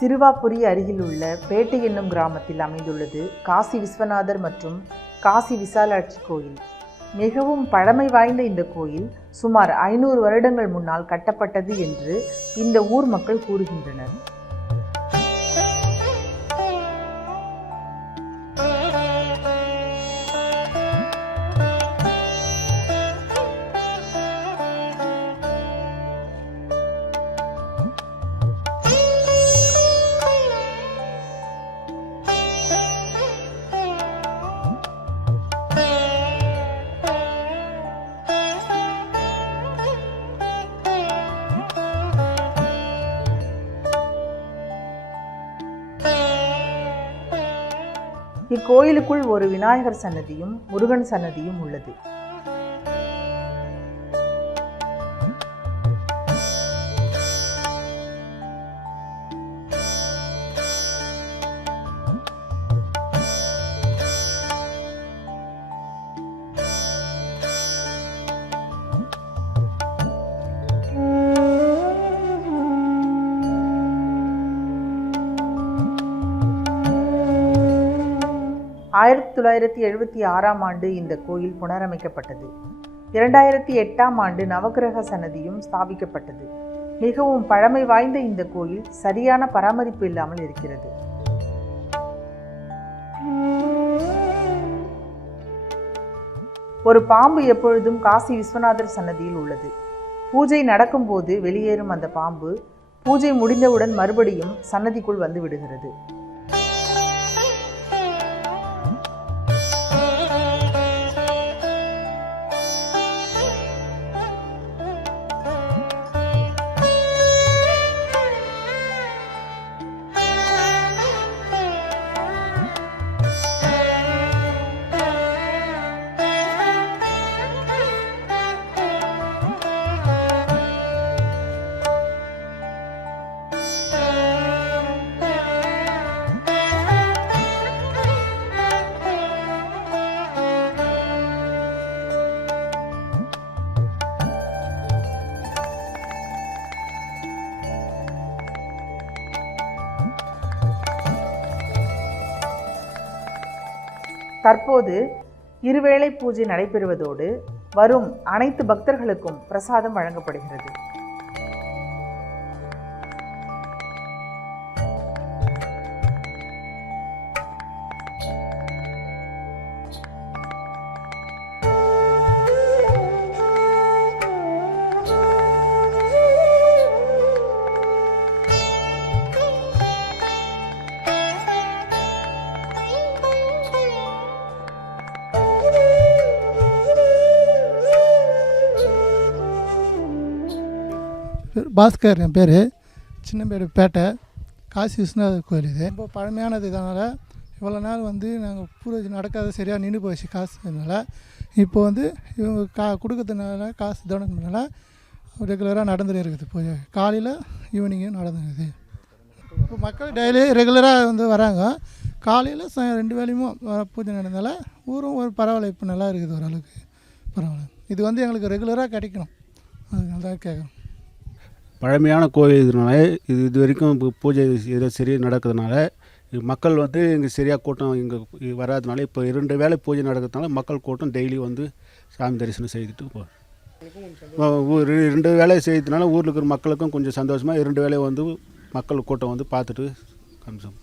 சிறுவாபுரி அருகில் உள்ள பேட்டை என்னும் கிராமத்தில் அமைந்துள்ளது காசி விஸ்வநாதர் மற்றும் காசி விசாலாட்சி கோயில். மிகவும் பழமை வாய்ந்த இந்த கோயில் சுமார் 500 வருடங்கள் முன்னால் கட்டப்பட்டது என்று இந்த ஊர் மக்கள் கூறுகின்றனர். இக்கோயிலுக்குள் ஒரு விநாயகர் சன்னதியும் முருகன் சன்னதியும் உள்ளது. ஆயிரத்தி 1976ஆம் ஆண்டு இந்த கோயில் புனரமைக்கப்பட்டது. 2008ஆம் ஆண்டு நவக்கிரக சன்னதியும் ஸ்தாபிக்கப்பட்டது. மிகவும் பழமை வாய்ந்த இந்த கோயில் சரியான பராமரிப்பு இல்லாமல் இருக்கிறது. ஒரு பாம்பு எப்பொழுதும் காசி விஸ்வநாதர் சன்னதியில் உள்ளது. பூஜை நடக்கும்போது வெளியேறும் அந்த பாம்பு பூஜை முடிந்தவுடன் மறுபடியும் சன்னதிக்குள் வந்து விடுகிறது. தற்போது இருவேளை பூஜை நடைபெறுவதோடு வரும் அனைத்து பக்தர்களுக்கும் பிரசாதம் வழங்கப்படுகிறது. பாஸ்கர் என் பேர். சின்னம்பேடு பேட்டை காசி விஸ்வநாதர் கோயில். இது ரொம்ப பழமையானது. இதனால் இவ்வளோ நாள் நாங்கள் பூஜை நடக்காத சரியாக நின்று போச்சு காசுனால. இப்போ இவங்க கொடுக்கறதுனால காசு தோணுனால ரெகுலராக நடந்துகிட்டு இருக்குது. பூஜை காலையில் ஈவினிங்கும் நடந்துருக்குது. இப்போ மக்கள் டெய்லி ரெகுலராக வராங்க. காலையில் 2 வேளையும் பூஜை நடந்ததால் ஊரும் ஒரு பரவாயில்ல, இப்போ நல்லா இருக்குது, ஓரளவுக்கு பரவாயில்ல. இது எங்களுக்கு ரெகுலராக கிடைக்கணும், அதனால தான் கேட்குறோம். பழமையான கோயில் இதனால இது வரைக்கும் பூஜை சரியாக நடக்கிறதுனால மக்கள் இங்கே சரியாக கூட்டம் இங்கே வராதனால இப்போ 2 வேளை பூஜை நடக்கிறதுனால மக்கள் கூட்டம் டெய்லி சாமி தரிசனம் செய்துட்டு 2 வேலை செய்யறதுனால ஊரில் இருக்கிற மக்களுக்கும் கொஞ்சம் சந்தோஷமாக 2 வேளை மக்கள் கூட்டம் பார்த்துட்டு காமிச்சோம்.